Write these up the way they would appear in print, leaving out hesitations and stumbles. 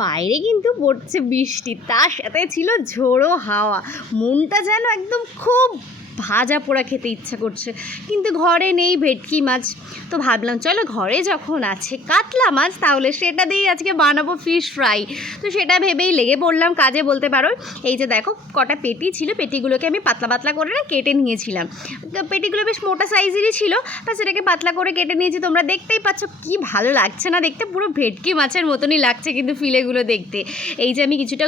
বাইরে কিন্তু পড়ছে বৃষ্টি, তার সাথে ছিল ঝোড়ো হাওয়া। মনটা যেন একদম খুব ভাজা পোড়া খেতে ইচ্ছা করছে, কিন্তু ঘরে নেই ভেটকি মাছ। তো ভাবলাম চলো ঘরে যখন আছে কাতলা মাছ, তাহলে সেটা দিয়েই আজকে বানাবো ফিশ ফ্রাই। তো সেটা ভেবেই লেগে পড়লাম কাজে বলতে পারো। এই যে দেখো কটা পেটি ছিল, পেটিগুলোকে আমি পাতলা পাতলা করে না কেটে নিয়েছিলাম। পেটিগুলো বেশ মোটা সাইজেরই ছিল, তা সেটাকে পাতলা করে কেটে নিয়েছি। তোমরা দেখতেই পাচ্ছ কি ভালো লাগছে না দেখতে, পুরো ভেটকি মাছের মতনই লাগছে কিন্তু ফিলেগুলো দেখতে। এই যে আমি কিছুটা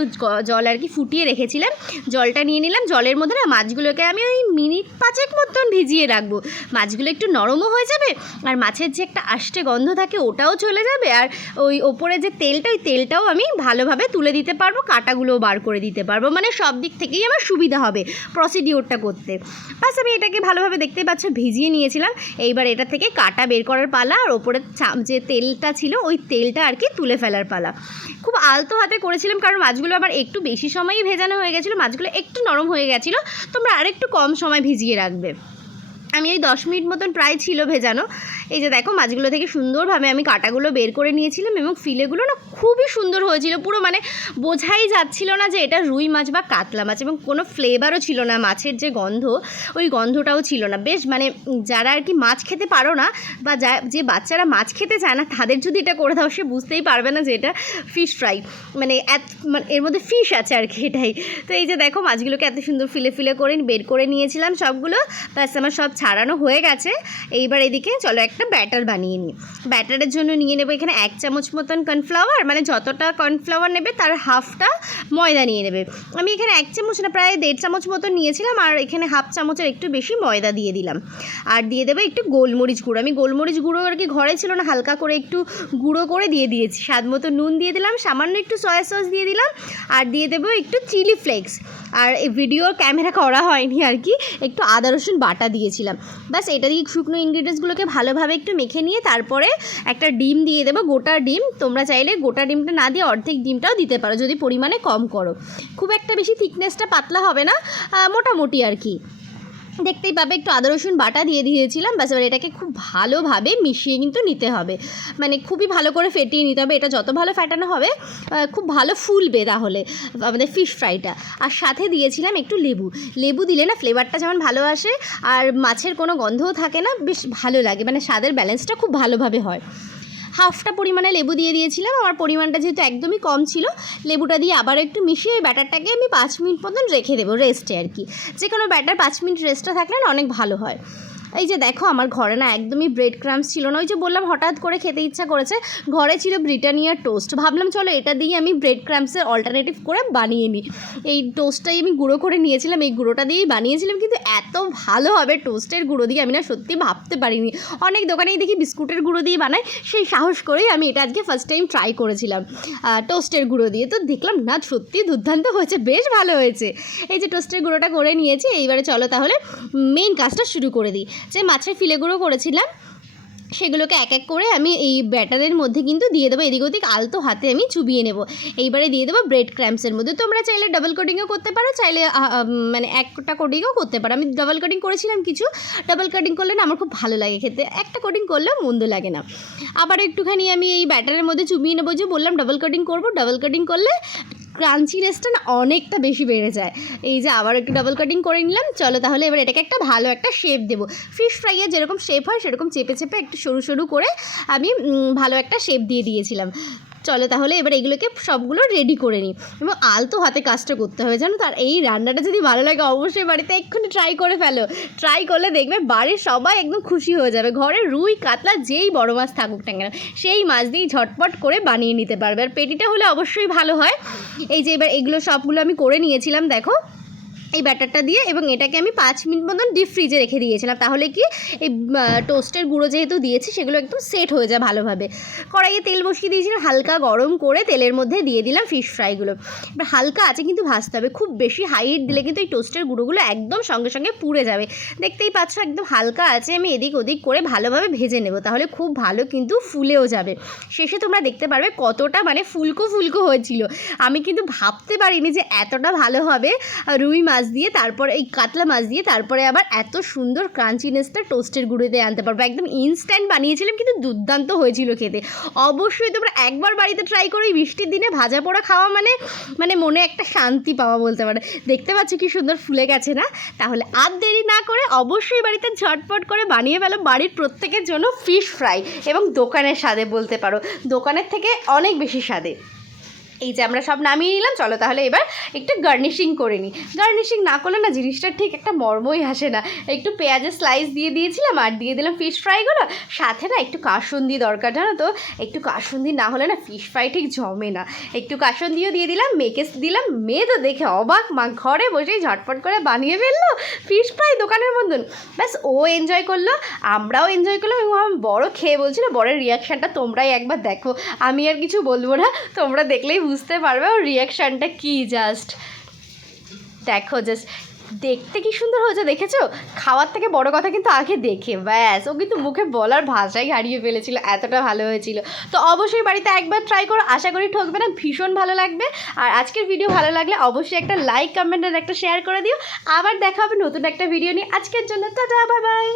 জল আর কি ফুটিয়ে রেখেছিলাম, জলটা নিয়ে নিলাম। জলের মধ্যে না মাছগুলোকে আমি ওই মিনিট 5 মতন ভিজিয়ে রাখবো। মাছগুলো একটু নরমও হয়ে যাবে, আর মাছের যে একটা আষ্টে গন্ধ থাকে ওটাও চলে যাবে, আর ওই ওপরে যে তেলটা, ওই তেলটাও আমি ভালোভাবে তুলে দিতে পারবো, কাঁটাগুলোও বার করে দিতে পারবো। মানে সব দিক থেকেই আমার সুবিধা হবে প্রসিডিওরটা করতে। বাস আমি এটাকে ভালোভাবে দেখতেই পাচ্ছ ভিজিয়ে নিয়েছিলাম। এইবার এটা থেকে কাঁটা বের করার পালা, আর ওপরে যে তেলটা ছিল ওই তেলটা আর কি তুলে ফেলার পালা। খুব আলতো হাতে করেছিলাম, কারণ মাছগুলো আমার একটু বেশি সময়ই ভেজানো হয়ে গেছিলো, মাছগুলো একটু নরম হয়ে গেছিলো। তোমরা আরেকটু কম সময় ভিজিয়ে রাখবে। আমি ওই 10 মিনিট মতন প্রায় ছিল ভেজানো। এই যে দেখো মাছগুলো থেকে সুন্দরভাবে আমি কাঁটাগুলো বের করে নিয়েছিলাম, এবং ফিলেগুলো না খুবই সুন্দর হয়েছিল। পুরো মানে বোঝাই যাচ্ছিল না যে এটা রুই মাছ বা কাতলা মাছ, এবং কোনো ফ্লেভারও ছিল না, মাছের যে গন্ধ ওই গন্ধটাও ছিল না। বেশ মানে যারা আর কি মাছ খেতে পারো না, বা যে বাচ্চারা মাছ খেতে চায় না, তাদের যদি এটা করে দাও সে বুঝতেই পারবে না যে এটা ফিশ ফ্রাই, মানে এর মধ্যে ফিশ আছে আর কি, এটাই। তো এই যে দেখো মাছগুলোকে এত সুন্দর ফিলে ফিলে করে বের করে নিয়েছিলাম সবগুলো। ব্যাস আমার সব ছাড়ানো হয়ে গেছে। এইবার এদিকে চলো একটা ব্যাটার বানিয়ে নিই। ব্যাটারের জন্য নিয়ে নেবো এখানে 1 চামচ মতন কর্নফ্লাওয়ার, মানে যতটা কর্নফ্লাওয়ার নেবে তার হাফটা ময়দা নিয়ে নেবে। আমি এখানে 1 চামচ না প্রায় 1.5 চামচ মতন নিয়েছিলাম, আর এখানে হাফ চামচের একটু বেশি ময়দা দিয়ে দিলাম। আর দিয়ে দেবো একটু গোলমরিচ গুঁড়ো। আমি গোলমরিচ গুঁড়ো আর কি ঘরে ছিল না, হালকা করে একটু গুঁড়ো করে দিয়ে দিয়েছি। স্বাদ মতো নুন দিয়ে দিলাম, সামান্য একটু সয়া সস দিয়ে দিলাম, আর দিয়ে দেবো একটু চিলি ফ্লেক্স। আর এই ভিডিও ক্যামেরা করা হয়নি আর কি, একটু আদা রসুন বাটা দিয়েছিলাম। ব্যাস এটা দিয়ে শুকনো ইনগ্রিডিয়েন্টসগুলোকে ভালোভাবে একটু মেখে নিয়ে তারপরে একটা ডিম দিয়ে দেবো, গোটা ডিম। তোমরা চাইলে গোটা ডিমটা না দিয়ে অর্ধেক ডিমটাও দিতে পারো যদি পরিমাণে কম করো। খুব একটা বেশি থিকনেসটা পাতলা হবে না, মোটামুটি আর কি। দেখতেই পাবে একটু আদা রসুন বাটা দিয়ে দিয়েছিলাম। ব্যাস এবার এটাকে খুব ভালোভাবে মিশিয়ে কিন্তু নিতে হবে, মানে খুবই ভালো করে ফেটিয়ে নিতে হবে। এটা যত ভালো ফেটানো হবে খুব ভালো ফুলবে তাহলে আমাদের ফিশ ফ্রাইটা। আর সাথে দিয়েছিলাম একটু লেবু। লেবু দিলে না ফ্লেভারটা যেমন ভালো আসে, আর মাছের কোনো গন্ধও থাকে না, বেশ ভালো লাগে, মানে স্বাদের ব্যালেন্সটা খুব ভালোভাবে হয়। হাফটা পরিমাণে লেবু দিয়ে দিয়েছিলাম, আমার পরিমাণটা যেহেতু একদমই কম ছিল। লেবুটা দিয়ে আবার একটু মিশিয়ে ওই ব্যাটারটাকে আমি 5 মিনিট মতন রেখে দেবো রেস্টে আর কি। যে কোনো ব্যাটার 5 মিনিট রেস্টে থাকলে না অনেক ভালো হয়। এই যে দেখো আমার ঘরে না একদমই ব্রেড ক্রাম্বস ছিল না, ওই যে বললাম হঠাৎ করে খেতে ইচ্ছা করেছে। ঘরে ছিল ব্রিটানিয়ার টোস্ট, ভাবলাম চলো এটা দিয়ে আমি ব্রেড ক্রাম্বসের অল্টারনেটিভ করে বানিয়ে নিই। এই টোস্টটাই আমি গুঁড়ো করে নিয়েছিলাম, এই গুঁড়োটা দিয়েই বানিয়েছিলাম, কিন্তু এত ভালো হবে টোস্টের গুঁড়ো দিয়ে আমি না সত্যি ভাবতে পারিনি। অনেক দোকানেই দেখি বিস্কুটের গুঁড়ো দিয়ে বানায়, সেই সাহস করেই আমি এটা আজকে ফার্স্ট টাইম ট্রাই করেছিলাম টোস্টের গুঁড়ো দিয়ে। তো দেখলাম না সত্যি দুর্দান্ত হয়েছে, বেশ ভালো হয়েছে। এই যে টোস্টের গুঁড়োটা করে নিয়েছি, এইবারে চলো তাহলে মেইন কাজটা শুরু করে দিই। যে মাছের ফিলেগুলো করেছিলাম সেগুলোকে এক এক করে আমি এই ব্যাটারের মধ্যে কিন্তু দিয়ে দেবো, এদিক ওদিক আলতো হাতে আমি চুবিয়ে নেব। এইবারে দিয়ে দেবো ব্রেড ক্রাম্বসের মধ্যে। তোমরা চাইলে ডাবল কোটিংও করতে পারো, চাইলে মানে একটা কোটিংও করতে পারো। আমি ডাবল কোটিং করেছিলাম কিছু, ডাবল কোটিং করলে না আমার খুব ভালো লাগে খেতে, একটা কোটিং করলেও মন্দ লাগে না। আবার একটুখানি আমি এই ব্যাটারের মধ্যে চুবিয়ে নেবো, যে বললাম ডাবল কোটিং করবো। ডাবল কোটিং করলে ক্রাঞ্চিনেসটা না অনেকটা বেশি বেড়ে যায়। এই যে আবার একটু ডাবল কাটিং করে নিলাম। চলো তাহলে এবার এটাকে একটা ভালো একটা শেপ দেবো। ফিশ ফ্রাইয়ের যেরকম শেপ হয় সেরকম চেপে চেপে একটু সরু সরু করে আমি ভালো একটা শেপ দিয়ে দিয়েছিলাম। চলো তাহলে এবার এগুলোকে সবগুলো রেডি করে নিই, এবং আলতো হাতে কাজটা করতে হবে জানো। তার এই রান্নাটা যদি ভালো লাগে অবশ্যই বাড়িতে এক্ষুনি ট্রাই করে ফেলো। ট্রাই করলে দেখবে বাড়ির সবাই একদম খুশি হয়ে যাবে। ঘরে রুই কাতলা যেই বড় মাছ থাকুক না কেন সেই মাছ দিয়েই ঝটপট করে বানিয়ে নিতে পারবে। আর পেটিটা হলে অবশ্যই ভালো হয়। এই যে এবার এগুলো সবগুলো আমি করে নিয়েছিলাম দেখো এই ব্যাটারটা দিয়ে, এবং এটাকে আমি 5 মিনিট মতন ডিপ ফ্রিজে রেখে দিয়েছিলাম। তাহলে কি এই টোস্টের গুঁড়ো যেহেতু দিয়েছি সেগুলো একদম সেট হয়ে যায় ভালোভাবে। কড়াইয়ে তেল বসিয়ে দিয়েছিলাম, হালকা গরম করে তেলের মধ্যে দিয়ে দিলাম ফিশ ফ্রাইগুলো। এবার হালকা আছে কিন্তু ভাজতে হবে, খুব বেশি হাই হিট দিলে কিন্তু এই টোস্টের গুঁড়োগুলো একদম সঙ্গে সঙ্গে পুড়ে যাবে। দেখতেই পাচ্ছ একদম হালকা আছে, আমি এদিক ওদিক করে ভালোভাবে ভেজে নেব, তাহলে খুব ভালো কিন্তু ফুলেও যাবে। শেষে তোমরা দেখতে পারবে কতটা মানে ফুলকো ফুলকো হয়েছিল। আমি কিন্তু ভাবতে পারিনি যে এতটা ভালো হবে রুই মাছ মাছ দিয়ে তারপরে এই কাতলা মাছ দিয়ে তারপরে আবার এত সুন্দর ক্রাঞ্চিনেসটা টোস্টের গুঁড়োতে আনতে পারবো। একদম ইনস্ট্যান্ট বানিয়েছিলাম, কিন্তু দুর্দান্ত হয়েছিল খেতে। অবশ্যই তোমরা একবার বাড়িতে ট্রাই করো। এই বৃষ্টির দিনে ভাজা পোড়া খাওয়া মানে মনে একটা শান্তি পাওয়া বলতে পারো। দেখতে পাচ্ছ কি সুন্দর ফুলে গেছে না? তাহলে আর দেরি না করে অবশ্যই বাড়িতে ঝটপট করে বানিয়ে ফেলো বাড়ির প্রত্যেকের জন্য ফিশ ফ্রাই, এবং দোকানের স্বাদে বলতে পারো, দোকানের থেকে অনেক বেশি স্বাদে। এই যে আমরা সব নামিয়ে নিলাম, চলো তাহলে এবার একটু গার্নিশিং করে নিই। গার্নিশিং না করলে না জিনিসটা ঠিক একটা মর্মই আসে না। একটু পেঁয়াজের স্লাইস দিয়ে দিয়েছিলাম আর দিয়ে দিলাম ফিশ ফ্রাইগুলো, সাথে না একটু কাসুন্দি দরকার, জানো তো? একটু কাসুন্দি না হলে না ফিশ ফ্রাই ঠিক জমে না। একটু কাসুন্দিও দিয়ে দিলাম, মেখে দিলাম। মেয়ে তো দেখে অবাক, মা ঘরে বসেই ঝটপট করে বানিয়ে ফেললো ফিশ ফ্রাই দোকানের মতন। ব্যাস ও এনজয় করলো, আমরাও এনজয় করলাম, এবং আমার বড় খেয়ে বলছিল। বড়ের রিয়াকশানটা তোমরাই একবার দেখো, আমি আর কিছু বলবো না, তোমরা দেখলেই বুঝতে পারবে ওর রিয়াকশানটা কী। জাস্ট দেখো, জাস্ট দেখতে কি সুন্দর হয়েছে, দেখেছো? খাওয়ার থেকে বড় কথা কিন্তু আগে দেখে ব্যাস ও কিন্তু মুখে বলার ভাষাই হারিয়ে ফেলেছিল, এতটা ভালো হয়েছিল। তো অবশ্যই বাড়িতে একবার ট্রাই করো, আশা করি ঠকবে না, ভীষণ ভালো লাগবে। আর আজকের ভিডিও ভালো লাগলে অবশ্যই একটা লাইক, কমেন্ট আর একটা শেয়ার করে দিও। আবার দেখা হবে নতুন একটা ভিডিও নিয়ে। আজকের জন্য টাটা, বাই বাই।